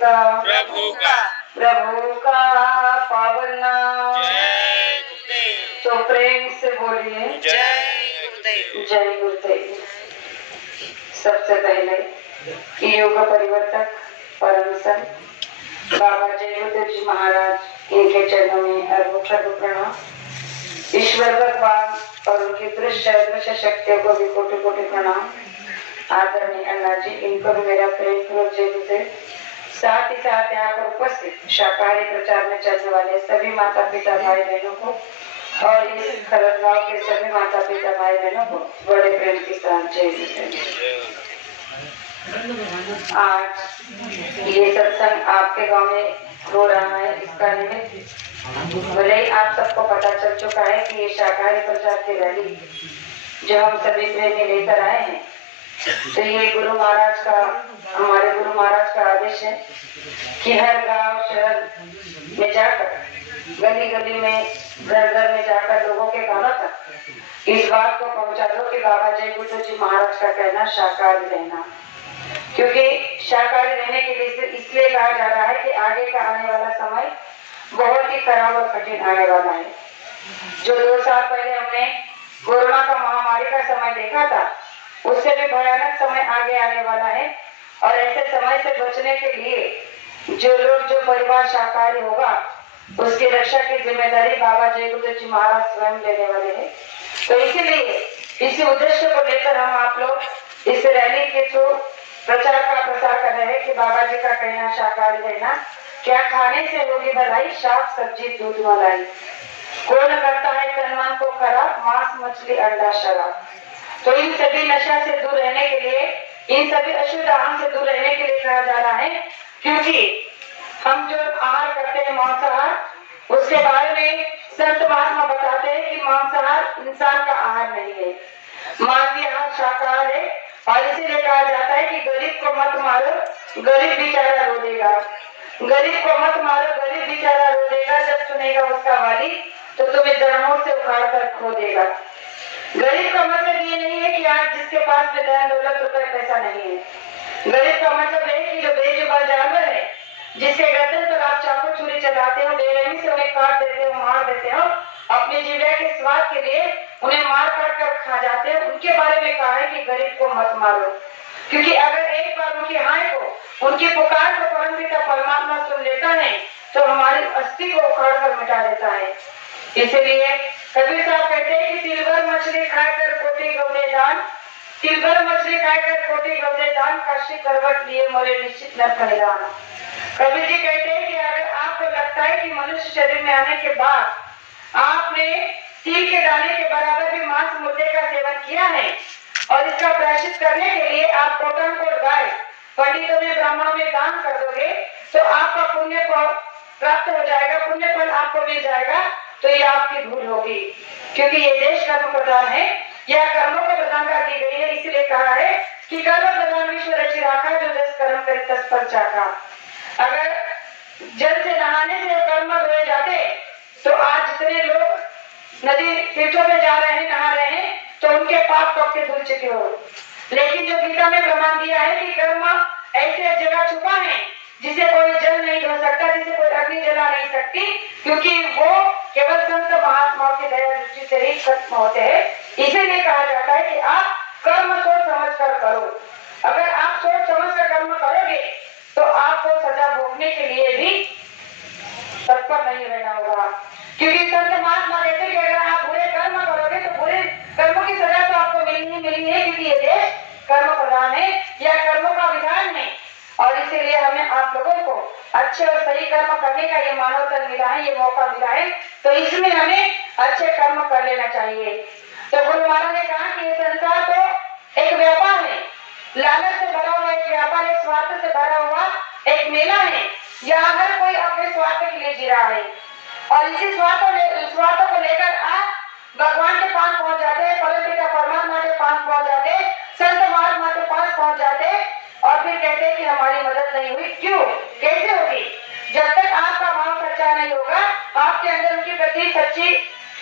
किसका? प्रभु का। प्रभु का पावन नाम। जय गुरुदेव। तो प्रेम से बोलिए जय गुरुदेव। जय गुरुदेव। सबसे पहले योग परिवर्तक परम संत बाबा जय गुरुदेव जी महाराज, इनके चरणों में अरबों प्रणाम। ईश्वर भगवान और उनकी दृश्य अदृश्य शक्तियों को भी कोटि कोटि प्रणाम। आदरणीय अन्ना जी, इनको भी मेरा प्रेम पूर्वक जय गुरुदेव। साथ ही साथ यहाँ पर उपस्थित शाकाहारी प्रचार में चलने वाले सभी माता पिता भाई बहनों को और इस खरड़ गांव के सभी माता पिता भाई बहनों को बड़े प्रेम के साथ जय गुरुदेव। आज ये सत्संग आपके गांव में हो रहा है, इसका निमित्त भले ही आप सबको पता चल चुका है कि ये शाकाहारी प्रचार की रैली जो हम सभी प्रेमी लेकर आए हैं, तो ये गुरु महाराज का, हमारे गुरु महाराज का आदेश है कि हर गांव शहर में जाकर, गली गली में, घर घर में जाकर लोगों के कानों तक इस बात को पहुंचा दो कि बाबा जय गुरुदेव जी महाराज का कहना शाकाहारी रहना। क्योंकि शाकाहारी रहने के लिए इसलिए कहा जा रहा है कि आगे का आने वाला समय बहुत ही खराब और कठिन आने वाला है। जो 2 साल पहले हमने कोरोना का महामारी का समय देखा था, उससे भी भयानक समय आगे आने वाला है। और ऐसे समय से बचने के लिए जो परिवार शाकाहारी होगा, उसकी रक्षा की जिम्मेदारी बाबा जय गुरुदेव जी महाराज स्वयं लेने वाले हैं। तो इसीलिए इसी उद्देश्य को लेकर हम आप लोग इस रैली के थ्रू प्रचार का प्रसार कर रहे हैं कि बाबा जी का कहना शाकाहारी रहना। क्या खाने से होगी भलाई, शाक सब्जी दूध मलाई। कौन करता है तन मन को खराब, मांस मछली अंडा शराब। तो इन सभी नशा से दूर रहने के लिए, इन सभी अशुद्ध आहार से दूर रहने के लिए कहा जा रहा है। क्योंकि हम जो आहार करते हैं मांसाहार, उसके बारे में संत महात्मा बताते हैं कि मांसाहार इंसान का आहार नहीं है, मानवीय आहार शाकाहार है। और इसीलिए कहा जाता है कि गरीब को मत मारो, गरीब बेचारा रो देगा। गरीब को मत मारो, गरीब बेचारा रो देगा। जब सुनेगा उसका वाली तो तुम्हें जड़मूल से उखाड़ कर खो देगा। गरीब का मतलब ये नहीं है कि आज जिसके पास में धन दौलत रुपए पैसा नहीं है। गरीब का मतलब है कि जो बेजुबान जानवर है, जिसके गर्दन पर आप चाकू छुरी चलाते हो, बेरहमी से उन्हें काट देते हो, मार देते हो, अपने जीविका के स्वाद के लिए उन्हें मार काट कर खा जाते हो, उनके बारे में कहा है कि गरीब को मत मारो। क्योंकि अगर एक बार उनकी हाय को, उनकी पुकार को परम पिता परमात्मा सुन लेता है तो हमारी अस्थि को उखाड़ कर मिटा देता है। इसलिए कबीर साहब कहते हैं कि तिलभर मछली खाकर कोटि गौदे दान, तिलभर मछली खाकर कोटि गौदे दान, काशी करवट लिए मोरे निश्चित न परिधान। कबीर जी कहते हैं कि अगर आपको लगता है कि मनुष्य शरीर में आने के बाद आपने तिल के दाने के बराबर भी मांस मुद्दे का सेवन किया है और इसका प्रायश्चित करने के लिए आप कोटन को गाय पंडितों में, ब्राह्मणों में दान कर दोगे तो आपका पुण्य प्राप्त हो जाएगा, पुण्य फल आपको मिल जाएगा। तो ये आपकी भूल होगी, क्योंकि ये देश कर्म प्रधान है, यह कर्मों को प्रधानता दी गई है। इसलिए कहा है कि कर्म प्रधान विश्व रचि राखा, जो 10 कर्म करे 10 फल चाखा। अगर जल से नहाने से कर्म धोए जाते तो आज जितने लोग नदी तीर्थों में जा रहे हैं, नहा रहे हैं, तो उनके पाप कब के धुल चुके हो। लेकिन जो गीता में प्रमाण दिया है कि कर्म ऐसे जगह छुपा है जिसे कोई जल नहीं धो सकता, जिसे कोई अग्नि जला नहीं सकती, क्योंकि वो केवल संत महात्माओं की दया दृष्टि से ही खत्म होते हैं। इसीलिए कहा जाता है कि आप कर्म सोच समझ कर करो। अगर आप सोच समझ कर कर्म करोगे तो आपको सजा भोगने के लिए भी तत्पर नहीं रहना होगा। क्योंकि संत महात्मा कहते हैं कि अगर आप बुरे कर्म करोगे तो बुरे कर्मों की सजा तो आपको मिलनी है, क्योंकि ये देश कर्म प्रधान है, यह कर्मों का विधान है। और इसीलिए हमें आप लोगों को अच्छे और सही कर्म करने का ये मानव तन मिला है, ये मौका मिला है, तो इसमें हमें अच्छे कर्म कर लेना चाहिए। तो गुरु महाराज ने कहा कि ये संसार तो एक व्यापार है, लालच से भरा हुआ एक व्यापार, एक स्वार्थ से भरा हुआ एक मेला है। यहाँ हर कोई अपने स्वार्थ के लिए जी रहा है और इसी स्वार्थ को लेकर आप भगवान के पास पहुंच जाते हैं, परम पिता परमात्मा के पास पहुंच जाते, संत महात्मा के पास पहुंच जाते और फिर कहते हैं कि हमारी मदद नहीं हुई। क्यों, कैसे होगी? जब तक आपका भाव सच्चा नहीं होगा, आपके अंदर उनके प्रति सच्ची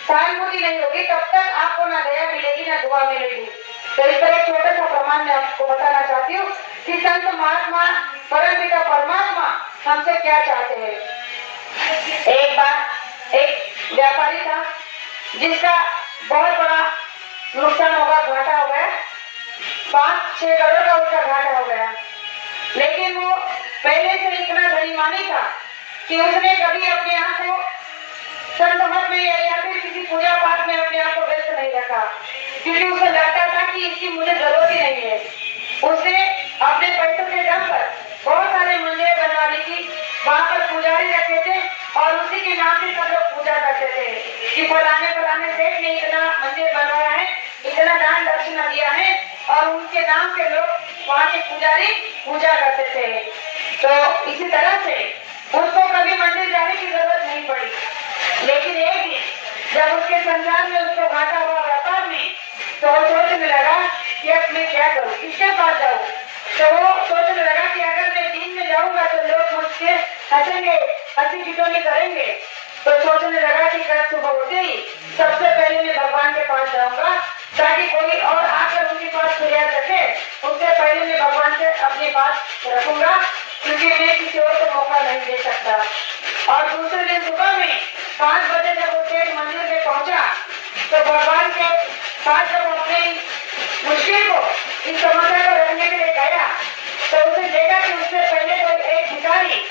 सहानुभूति नहीं होगी, तब तक आपको ना दया मिलेगी ना दुआ मिलेगी। तो इस पर एक छोटा सा प्रमाण मैं आपको बताना चाहती हूँ कि संत महात्मा परम पिता परमात्मा हमसे क्या चाहते हैं। एक बार एक व्यापारी था जिसका बहुत बड़ा नुकसान हो गया, घाटा हो गया, 5-6 करोड़ का उसका घाटा हो गया। लेकिन वो पहले से इतना धनीमानी था कि उसने कभी अपने आप को संत में या फिर किसी पूजा पाठ में अपने आप को व्यस्त नहीं रखा, क्योंकि उसे लगता था कि इसकी मुझे जरूरत ही नहीं है। उसने अपने पैसों के दम पर बहुत सारे मंदिर बनवा ली थी, वहां पर पुजारी रखे थे और उसी के नाम से सब लोग पूजा करते थे कि फलाने फलाने सेठ ने इतना मंदिर बनवाया है, इतना दान दक्षिणा दिया है, और उनके नाम के लोग वहाँ के पुजारी पूजा करते थे। तो इसी तरह से उसको कभी मंदिर जाने की जरूरत नहीं पड़ी। लेकिन एक दिन जब उसके संसार में उसको घाटा हुआ व्यापार में, तो वो सोचने लगा कि अब मैं क्या करूं, किसके पास जाऊं। तो वो सोचने लगा कि अगर मैं दिन में जाऊंगा तो लोग मुझसे हंसेंगे, हंसी ठिठोली करेंगे। तो सोचने लगा कि कल सुबह होते ही सबसे पहले मैं भगवान के पास जाऊंगा, ताकि कोई और आकर उनके पास फरियाद रखे, उससे पहले मैं भगवान से अपनी बात रखूंगा, क्योंकि मैं किसी और को मौका नहीं दे सकता। और दूसरे दिन सुबह में 5 बजे जब वो सेठ मंदिर में पहुंचा, तो भगवान के पास जब अपने मुश्किल को, इस समस्या को रखने के लिए गया, तो उसे देखा कि उससे पहले कोई एक भिखारी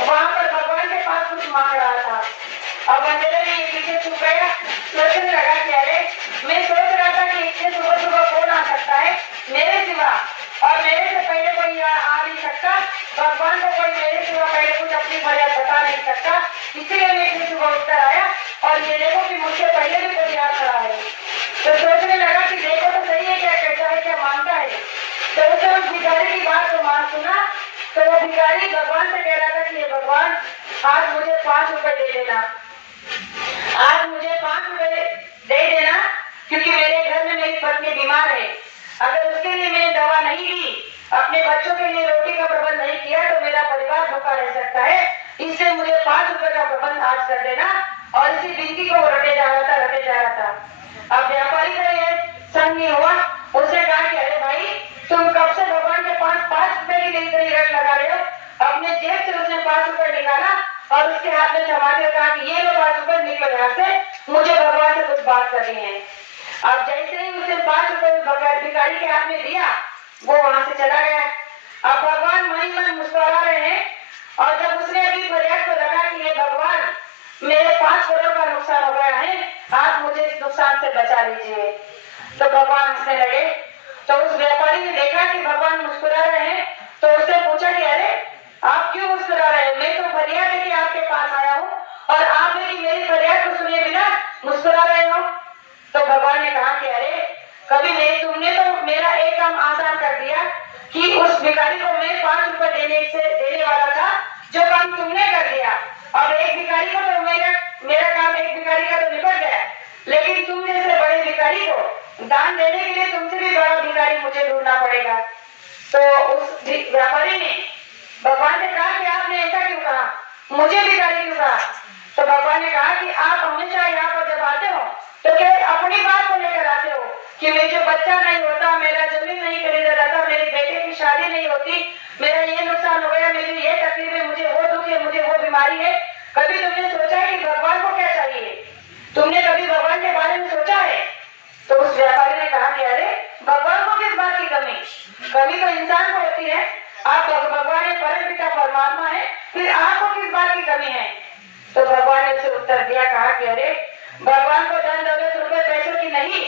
वहां पर भगवान के पास कुछ मांग रहा था। अब अंधेरे में ये पीछे छुप गया, सोचने लगा कि अरे मैं सोच रहा था कि इतने सुबह सुबह कौन आ सकता है मेरे सिवा, और मेरे से पहले कोई आ नहीं सकता, भगवान को कोई मेरे सिवा पहले कुछ अपनी फरियाद बता नहीं सकता, इसीलिए मैं इतनी सुबह उठकर आया, और ये देखो कि मुझसे पहले भी कोई आ खड़ा है। तो सोचने लगा कि देखो तो सही है क्या कहता है, क्या मांगता है। तो उसे उस भिखारी की बात को मान सुना। तो वो भिखारी भगवान से कह रहा था कि भगवान आज मुझे 5 रुपए दे देना, आज मुझे 5 रुपए दे देना, क्योंकि मेरे घर में मेरी पत्नी बीमार है। अगर उसके लिए मैंने दवा नहीं ली, अपने बच्चों के लिए रोटी का प्रबंध नहीं किया, तो मेरा परिवार भूखा रह सकता है। इससे मुझे 5 रुपए का प्रबंध आज कर देना। और इसी विनती को रटे जा रहा था। अब व्यापारी का ये संग नहीं हुआ, उसने कहा कि अरे भाई, तुम कब से भगवान के पास 5 रुपए की लिए इतनी रट लगा रहे हो। अपने जेब से उसने 5 रुपए निकाला और उसके हाथ में थमा दिया, कहा कि ये लो 5 रुपए, निकलो यहाँ से, मुझे भगवान से कुछ बात करनी है। अब जैसे ही उसने 5 रुपए भिखारी के हाथ में दिया, वो वहां से चला गया। अब भगवान मन ही मन मुस्कुरा रहे हैं, और जब उसने अभी फरियाद को लगा कि ये भगवान, मेरे 5 करोड़ का नुकसान हो गया है, आप मुझे इस नुकसान से बचा लीजिए। तो भगवान हंसने लगे। तो उस व्यापारी ने देखा कि भगवान मुस्कुरा रहे हैं, तो उससे पूछा कि अरे आप क्यों मुस्कुरा रहे हो, मैं तो फरियाद लेके आपके पास आया हूँ, और आप मेरी फरियाद को सुने बिना मुस्कुरा रहे हो। तो भगवान ने कहा कि अरे कभी नहीं, तुमने तो मेरा एक काम आसान कर दिया कि उस भिखारी को मैं 5 रुपए देने वाला था, जो काम तुमने कर दिया। अब एक भिखारी को तो मेरा काम एक भिखारी का तो निपट गया, लेकिन तुम जैसे बड़े भिखारी को दान देने के लिए तुमसे भी बड़ा भिखारी मुझे ढूंढना पड़ेगा। तो उस व्यापारी ने भगवान से कहा कि आपने ऐसा क्यों कहा, मुझे भिखारी क्यों कहा। तो भगवान ने कहा कि आप हमेशा यहाँ पर जब आते हो तो क्या अपनी बात को लेकर आते हो कि मुझे बच्चा नहीं होता, मेरा जमीन नहीं खरीदा जाता, मेरे बेटे की शादी नहीं होती, मेरा ये नुकसान हो गया, मेरी ये तकलीफ है, मुझे वो दुख है, मुझे वो बीमारी है। कभी तुमने सोचा है कि भगवान को क्या चाहिए, तुमने कभी भगवान के बारे में सोचा है। तो उस व्यापारी ने कहा कि अरे भगवान को किस बात की कमी, कमी तो इंसान को होती है, आप भगवान परम पिता परमात्मा है, फिर आपको किस बात की कमी है। तो भगवान ने उसे उत्तर दिया, कहा कि अरे भगवान को धन दौलत रुपए पैसों की नहीं,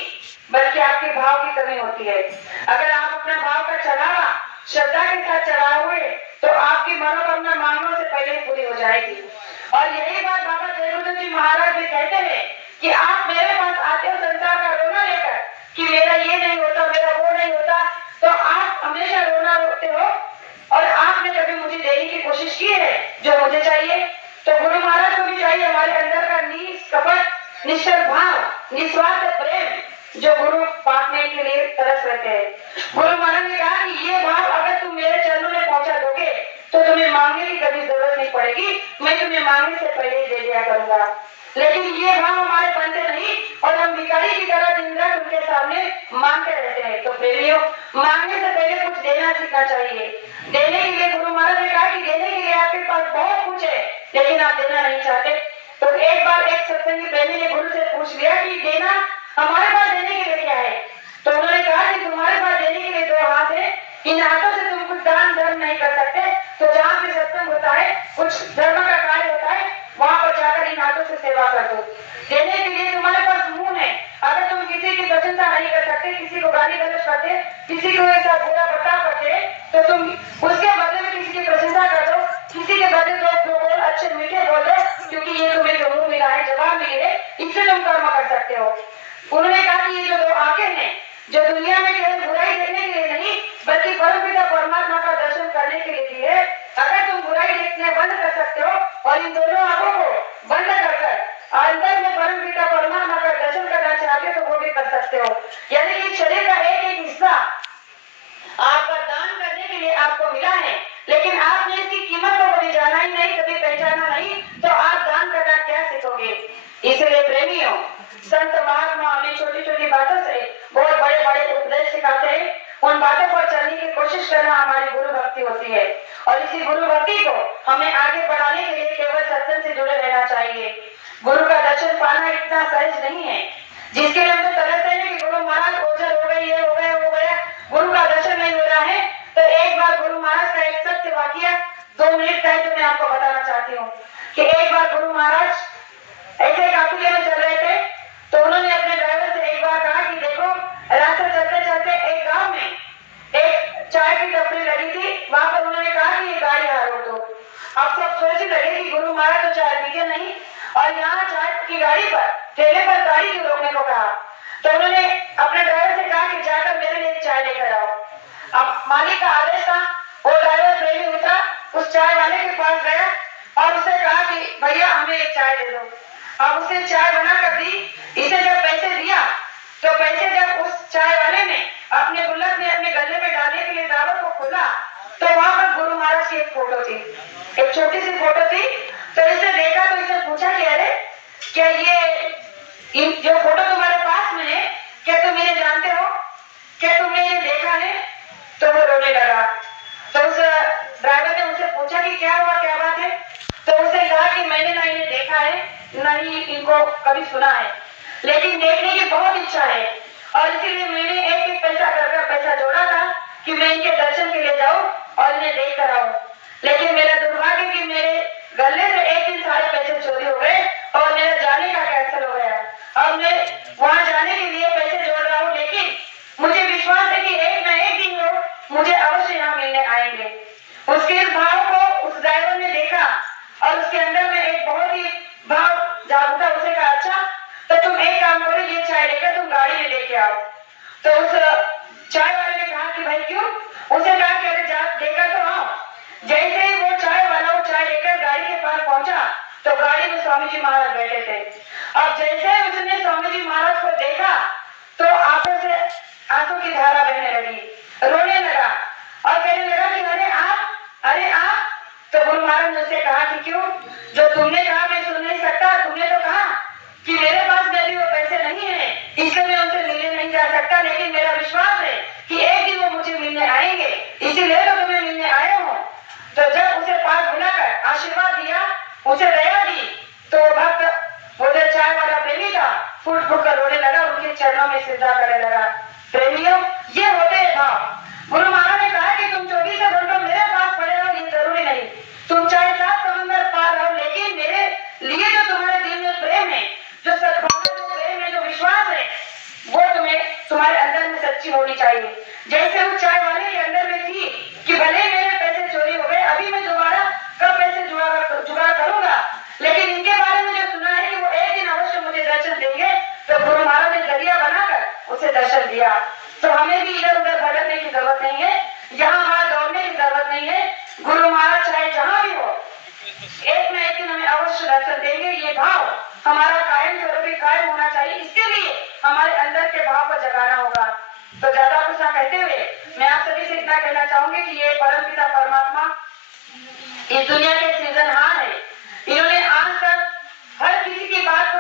बल्कि आपके भाव की कमी होती है। अगर आप अपना भाव का चढ़ावा श्रद्धा के साथ चढ़ाए हुए, तो आपकी मनोकामना मांगने से पहले ही पूरी हो जाएगी। और यही बात बाबा जयगुरु जी महाराज भी कहते हैं कि आप मेरे पास आते हो संसार का रोना लेकर कि मेरा ये नहीं होता, मेरा वो नहीं होता, तो आप हमेशा रोना रोते हो, और आपने कभी मुझे देने की कोशिश की है जो मुझे चाहिए। तो गुरु महाराज को भी चाहिए हमारे अंदर का निष्कपट निश्चल भाव, निस्वार्थ प्रेम, जो गुरु पाने के लिए तरस रहते हैं। गुरु महाराज ने कहा कि ये भाव अगर तुम मेरे चरणों में पहुंचा दोगे तो तुम्हें मांगने की कभी जरूरत नहीं पड़ेगी, मैं तुम्हें मांगने से पहले ही दे दिया करूंगा। लेकिन ये भाव हमारे बनते नहीं और हम भिखारी की तरह दिन रात उनके सामने मांगते रहते हैं। तो प्रेमियों, मांगने से पहले कुछ देना सीखना चाहिए। देने के लिए गुरु महाराज ने कहा कि देने के लिए आपके पास बहुत कुछ है, लेकिन आप देना नहीं चाहते। तो एक बार एक सत्संगी प्रेमी ने गुरु से पूछ लिया कि देना हमारे पास देने के लिए क्या है। तो उन्होंने कहा कि तुम्हारे पास देने के लिए 2 हाथ है, इन हाथों से तुम कुछ दान धर्म नहीं कर सकते। तो जहाँ पे सत्संग होता है, कुछ धर्म का कार्य होता है, वहां पर जाकर इन हाथों से सेवा कर दो। देने के लिए तुम्हारे पास मुंह है, अगर तुम किसी की प्रशंसा नहीं कर सकते, किसी को गाली गलौज करते, किसी को ऐसा बुरा बर्ताव करते, तो तुम उसके बदले में किसी की प्रशंसा कर दो, किसी के बदले दो बोल अच्छे मीठे बोल दो, क्योंकि ये तुम्हें जो मुंह मिला है, जवाब मिली है, इससे तुम कर्म कर सकते हो। उन्होंने कहा कि ये जो 2 आंखें हैं, जो दुनिया में केवल बुराई देखने के लिए नहीं, बल्कि परमपिता परमात्मा का दर्शन करने के लिए भी है। अगर तुम बुराई देखने बंद कर सकते हो और इन दोनों आंखों को बंद कर अंदर में परमपिता परमात्मा का दर्शन करना चाहते हो, तो वो भी कर सकते हो। यानी कि शरीर का एक एक हिस्सा आपका दान करने के लिए आपको मिला है, लेकिन आपने इसकी कीमत को कभी जाना ही नहीं, कभी पहचाना नहीं, तो आप दान करना क्या सीखोगे। इसलिए प्रेमियों, संत महात्मा हमें छोटी छोटी बातों से बहुत बड़े बड़े उपदेश सिखाते हैं। उन बातों पर चलने की कोशिश करना हमारी गुरु भक्ति होती है, और इसी गुरु भक्ति को हमें आगे बढ़ाने के लिए केवल सत्संग से जुड़े रहना चाहिए। गुरु का दर्शन पाना इतना सहज नहीं है, जिसके लिए हम तो तरसते हैं कि गुरु महाराज ओझल हो गई, ये हो गया, वो हो गया, गुरु का दर्शन नहीं हो रहा है। तो एक बार गुरु महाराज का एक सत्य वाकया 2 मिनट का है, तो मैं आपको बताना चाहती हूँ कि एक बार गुरु महाराज ऐसे काफिले में चल रहे थे, तो उन्होंने अपने ड्राइवर से एक बार कहा कि देखो, रास्ते चलते चलते एक गांव में एक चाय की टपरी लगी थी, वहां पर उन्होंने कहा कि ये गाड़ी यहाँ रोक दो। अब सब सोच लगे कि गुरु महाराज तो चाय पीते नहीं, और यहाँ चाय की गाड़ी पर ठेले पर गाड़ी क्यों रोकने को कहा। तो उन्होंने अपने ड्राइवर से कहा कि जाकर मेरे लिए चाय लेकर आओ। अब मालिक का आदेश था, वो ड्राइवर प्रेमी उतरा, उस चाय वाले के पास गया और उससे कहा कि भैया हमें एक चाय दे दो। अब उसे चाय बना कर दी। इसे जब पैसे दिया, तो पैसे जब उस चाय वाले ने अपने गुल्लक में अपने गले में डालने के लिए ड्राइवर को खोला, तो वहां पर गुरु महाराज की एक फोटो थी, एक छोटी सी फोटो थी। तो इसे देखा तो इसे पूछा कि अरे क्या ये जो फोटो तुम्हारे पास में है, क्या तुम इन्हें जानते हो, क्या तुमने इन्हें देखा है। तो वो रोने लगा। तो उस ड्राइवर ने उसे पूछा कि क्या हुआ, क्या बात है। तो उसने कहा कि मैंने ना इन्हें देखा है, ना ही इनको कभी सुना है, लेकिन देखने की बहुत इच्छा है, और इसीलिए मैंने एक एक पैसा कर पैसा जोड़ा था कि मैं इनके दर्शन के लिए जाऊं और इन्हें देख कर आऊं। लेकिन मेरा दुर्भाग्य कि मेरे गले से एक दिन सारे पैसे चोरी हो गए और मेरा जाने का कैंसिल हो गया। अब मैं वहां जाने के लिए पैसे जोड़ रहा हूँ, लेकिन मुझे विश्वास है कि एक न एक दिन वो मुझे अवश्य यहाँ मिलने आएंगे। उसके इस भाव को उस ड्राइवर ने देखा और उसके अंदर में एक बहुत ही भाव जागृता। उसे कहा अच्छा तो तुम एक काम करो, ये चाय लेकर तुम गाड़ी में लेके आओ। तो उस चाय वाले ने कहा कि भाई क्यों। उसे कहा कि अरे जा लेकर तो आओ। जैसे ही वो चाय वाला वो चाय लेकर गाड़ी के पास पहुंचा, तो गाड़ी में स्वामी जी महाराज बैठे थे। अब जैसे उसने स्वामी जी महाराज को देखा, तो आंखों से आंसू की धारा बहने लगी, रोने लगा और कहने लगा कि अरे आप। तो गुरु महाराज ने उससे कहा कि क्यों, जो तुमने कहा मैं सुन नहीं सकता, तुमने तो कहा कि मेरे पास में भी वो पैसे नहीं है, इसलिए मैं उनसे मिलने नहीं जा सकता, लेकिन मेरा विश्वास है कि एक दिन वो मुझे मिलने आएंगे, इसीलिए तो तुम्हें मिलने आया हूँ। तो जब उसे पास बुलाकर आशीर्वाद दिया, उसे दया दी, तो भक्त वो जो चाय वाला प्रेमी था फूट फूट कर रोने लगा, उनके चरणों में सिजदा करने लगा। प्रेमियों, ये होते हैं भाव। गुरु महाराज ने कहा कि तुम 24 घंटों मेरे पास पड़े रहो, ये जरूरी नहीं, तुम चाहे 7 समुद्र पार रहो, लेकिन मेरे लिए जो तुम्हारे दिल में प्रेम है, जो सद्भावना, जो प्रेम है, जो विश्वास है, वो तुम्हारे अंदर में सच्ची होनी चाहिए। जैसे उस चाय वाले के अंदर में थी कि भले मेरे पैसे चोरी हो गए, अभी मैं दोबारा कब पैसे जुगाड़ करूंगा, लेकिन इनके बारे में जो सुना है कि वो एक दिन अवश्य मुझे दर्शन देंगे, तो गुरु महाराज ने जरिया बनाकर उसे दर्शन दिया। तो हमें भी इधर उधर भटकने की जरूरत नहीं है, यहाँ वहां दौड़ने की जरूरत नहीं है। गुरु महाराज चाहे जहां भी हो, एक न एक दिन हमें अवश्य दर्शन देंगे। ये भाव हमारा कायम स्वरूपी कायम होना चाहिए, इसके लिए हमारे अंदर के भाव को जगाना होगा। तो ज्यादा कुछ ना कहते हुए मैं आप सभी से इतना कहना चाहूंगी कि ये परमपिता परमात्मा इस दुनिया के सृजनहार है। इन्होंने आज तक हर किसी की बात को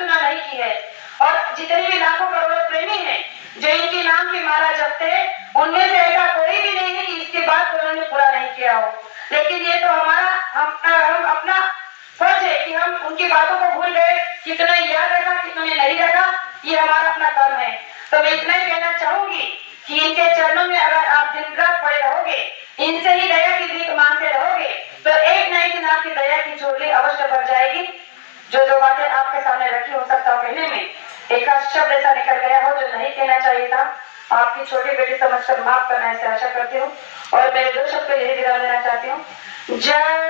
सुना नहीं की है। और जितने भी लाखों करोड़ों प्रेमी हैं जो इनके नाम की माला जपते हैं, उनमें से ऐसा कोई भी नहीं है कि इसके बाद उन्होंने पूरा नहीं किया हो। लेकिन ये तो हमारा हम अपना फर्ज है कि हम उनकी बातों को भूल गए, कितने याद रखा कितने नहीं रखा, ये हमारा अपना कर्म है। तो मैं इतना ही कहना चाहूंगी कि इनके चरणों में अगर आप दिन रात पड़े रहोगे, इनसे ही दया की भीख मांगते रहोगे, तो एक न एक दिन आपकी दया की झोली अवश्य भर जाएगी। जो दो बातें आपके सामने रखी, हो सकता है कहने में एक शब्द ऐसा निकल गया हो जो नहीं कहना चाहिए था। आपकी छोटी बेटी समझकर माफ करना, ऐसे आशा करती हूँ। और मेरे दो शब्द यही विराम देना चाहती हूँ। जय